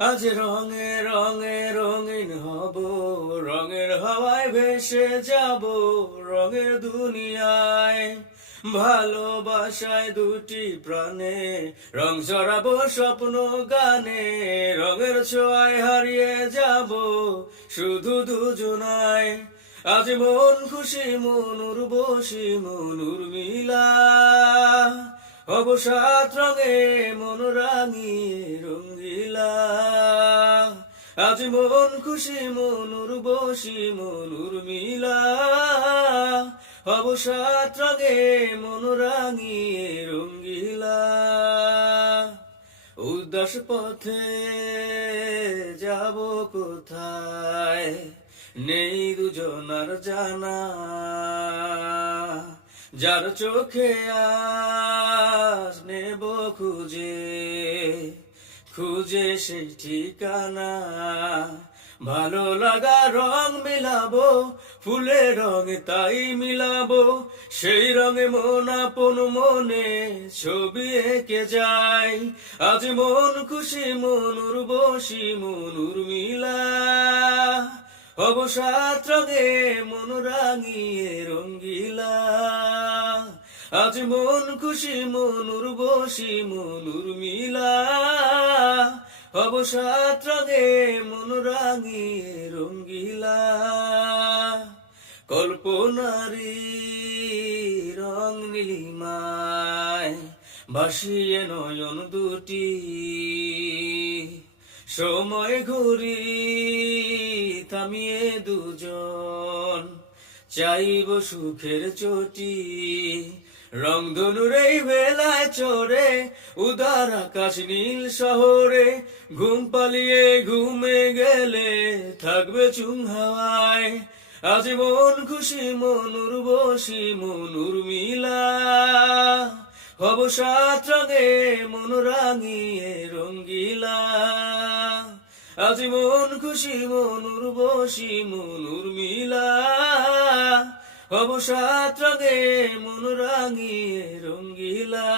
আজ রঙে রঙে রঙিন হব, রঙের হাওয়ায় ভেসে যাব রঙের দুনিয়ায়। ভালোবাসায় দুটি প্রাণে রং জড়াবো স্বপ্ন গানে, রঙের ছোঁয়ায় হারিয়ে যাব শুধু দুজনায়। আজ মন খুশি মন উর্বশী মন উর্মিলা, হব সাত রঙে মন রাঙিয়ে রঙ্গিলা। আজ মন খুশি মন উর্বশী মন উর্মিলা, হব সাত রঙে মন রাঙিয়ে রঙ্গিলা। উদাস পথে যাব কোথায় নেই দুজনার জানা, যার চোখে আজ নেব খুঁজে খুঁজে সেই ঠিকানা। ভালো লাগা রং মিলাবো ফুলের রঙে তাই মিলাবো, সেই রঙে মন আপন মনে ছবি এঁকে যায়। আজ মন খুশি মন উর্বশী মন উর্মিলা, হব সাত রঙে মন রাঙিয়ে রঙ্গিলা। আজ মন খুশি মন উর্বশী মন উর্মিলা, হব সাত রঙে মন রাঙিয়ে রঙ্গিলা। কল্পনারি রং নীলিমায় ভাসিয়ে নয়ন দুটি, সময় ঘুরি থামিয়ে দুজন চাইব সুখের চটি। রংধনুর এই বেলায় চড়ে উদার আকাশ নীল শহরে, ঘুম পালিয়ে ঘুমে গেলে থাকবে চুং হাওয়ায়। আজ মন খুশি মন উর্বশী মন উর্মিলা, হব সাত রঙে মন রাঙিয়ে রঙ্গিলা। আজ মন খুশি মন উর্বশী মন উর্মিলা, হব সাত রঙে মন রাঙিয়ে রঙ্গিলা।